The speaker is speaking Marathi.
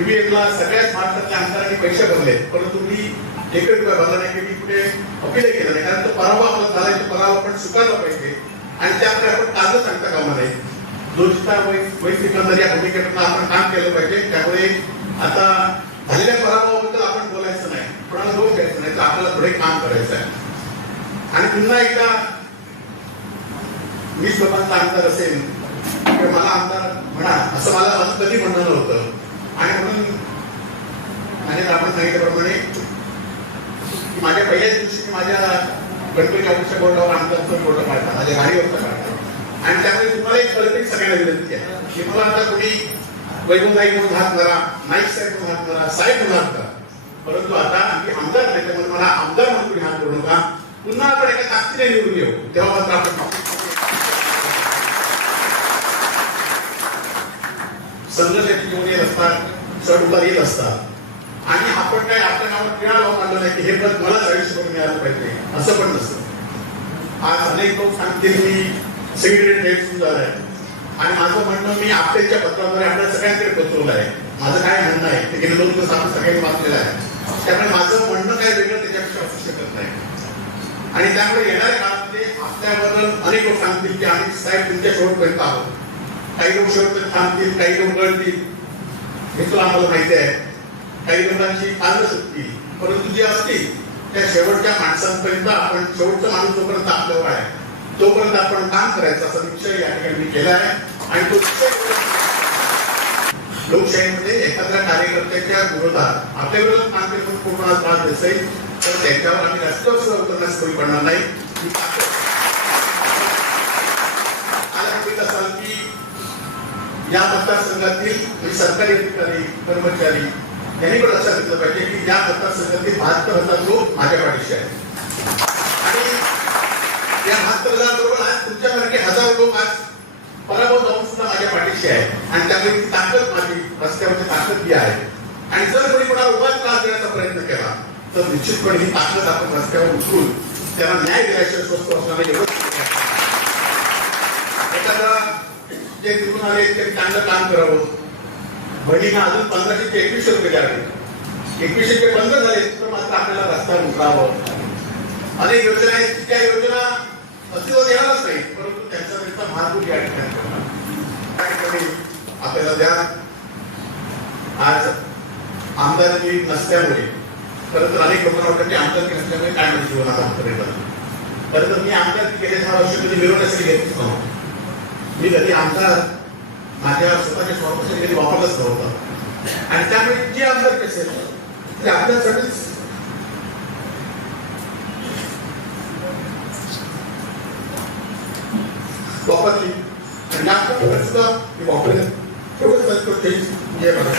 ईव्हीएमला सगळ्याच भारतातल्या अंतराने पैसे भरले परंतु मी एकही रुपया भरला नाही की मी कुठे अपील केलं नाही कारण तो पराभव आपला झालाय तो पराभव आपण स्वीकारला पाहिजे. आणि त्याकडे आपण कागद सांगता कामा नये. दोषिता वैश्विकांतर या भूमिकेतून आपण काम केलं पाहिजे त्यामुळे आता झालेल्या पराभवाबद्दल आपण बोलायचं नाही. कोणाला दोष द्यायचं नाही तर आपल्याला पुढे काम करायचं आहे. आणि पुन्हा एकदा मी स्वतःचा आमदार असेल किंवा मला आमदार म्हणा असं मला असं कधी म्हणणार होतं आणि म्हणून माझ्या आपण सांगितल्याप्रमाणे माझ्या पहिल्याच दिवशी मी माझ्या गणपती ऑफिसच्या बोर्डावर आमदारचं बोर्ड काढला माझ्या गाडीवरचा काढला आणि त्यामुळे तुम्हाला एक कल्पित सगळ्यांना विनंती आहे की मला आता कोणी वैभवताई म्हणून हात धरा नाईक साहेब म्हणून हात धरा साहेब म्हणून हात धरा. परंतु आता आम्ही आमदार नाही त्यामुळे मला आमदार म्हणून कोणी हात करू नका. पुन्हा आपण एका ताकदीने निवडून येऊ. तेव्हा मात्र आपण संघर्षाची जीवन असतात. चढ उतार येत असतात. आणि आपण काय आपल्या नावात क्रीडा लावून आणलं नाही की हे पद मलाच आयुष्यभर मिळालं पाहिजे. असं पण नसतं. आज अनेक लोक सांगतील मी सिगरेट हेड सुद्धा आहे आणि माझं म्हणणं मी आपल्याच्या पत्राद्वारे आपल्या सगळ्यांकडे पोचवलं आहे. माझं काय म्हणणं आहे? ते गेले दोन दिवस आपण सगळ्यांनी वाचलेलं आहे. त्यामुळे माझं म्हणणं काय वेगळं त्याच्यापेक्षा असू शकत नाही. आणि त्यामुळे येणाऱ्या काळामध्ये आपल्याबद्दल अनेक लोक सांगतील की आम्ही साहेब तुमच्या शेवटपर्यंत आहोत. काही लोक शेवटपर्यंत थांबतील काही लोक गळतील. हे तुला आम्हाला माहिती आहे काही लोकांची कारणं परंतु जी असतील त्या शेवटच्या माणसांपर्यंत आपण शेवटचा माणूस जोपर्यंत आपल्यावर आहे तोपर्यंत आपण काम करायचं असा निश्चय या ठिकाणी मी केला आहे. आणि तो लोकशाहीमध्ये एखाद्या कार्यकर्त्याच्या विरोधात आपल्या विरोधात काम केलं पण कोणाला त्रास दिसेल तर त्यांच्यावर आम्ही रस्त्यावर उतरण्यास कमी पडणार नाही ही ताकद. मला माहिती असाल की या मतदारसंघातील म्हणजे सरकारी अधिकारी कर्मचारी यांनी पण लक्षात घेतलं पाहिजे की या मतदारसंघातील बहात्तर हजार लोक माझ्या पाठीशी आहेत आणि या बहात्तर हजार बरोबर आज तुमच्यासारखे हजार लोक आज पराभव जाऊन सुद्धा माझ्या पाठीशी आहेत. आणि त्यामुळे ती ताकद माझी रस्त्यावरची ताकद ही आहे. आणि जर कोणी कोणाला उगाच त्रास देण्याचा प्रयत्न केला तर निश्चितपणे ही ताकद आपण रस्त्यावर उचलून त्यांना न्याय दिल्याशिवाय स्वस्त असणार एवढं एखादा जे तिथून आले ते चांगलं काम करावं. बहिणींना अजून पंधराशे ते एकवीसशे रुपये द्यावे. एकवीसशे रुपये बंद झाले तर मात्र आपल्याला रस्ता उतरावं. अनेक योजना आहेत की त्या योजना अस्तित्वात येणारच नाही परंतु त्यांचा त्यांचा मार्ग या ठिकाणी आपल्याला द्या. आज आमदारकी नसल्यामुळे खरं तर अनेक लोकांना वाटतं की आमदारकी नसल्यामुळे काय म्हणजे जीवनात आमदार खरं तर मी आमदारकी गेले दहा वर्ष कधी मिळवण्यासाठी घेतच नव्हतं. मी कधी आमदार माझ्या स्वतःच्या स्वार्थासाठी कधी वापरलंच नव्हतं. आणि त्यामुळे जे आमदार असेल ते आपल्यासाठीच. वापरली. आणि नागपूर सुद्धा मी वापरेल. एवढंच करतो ते जे मला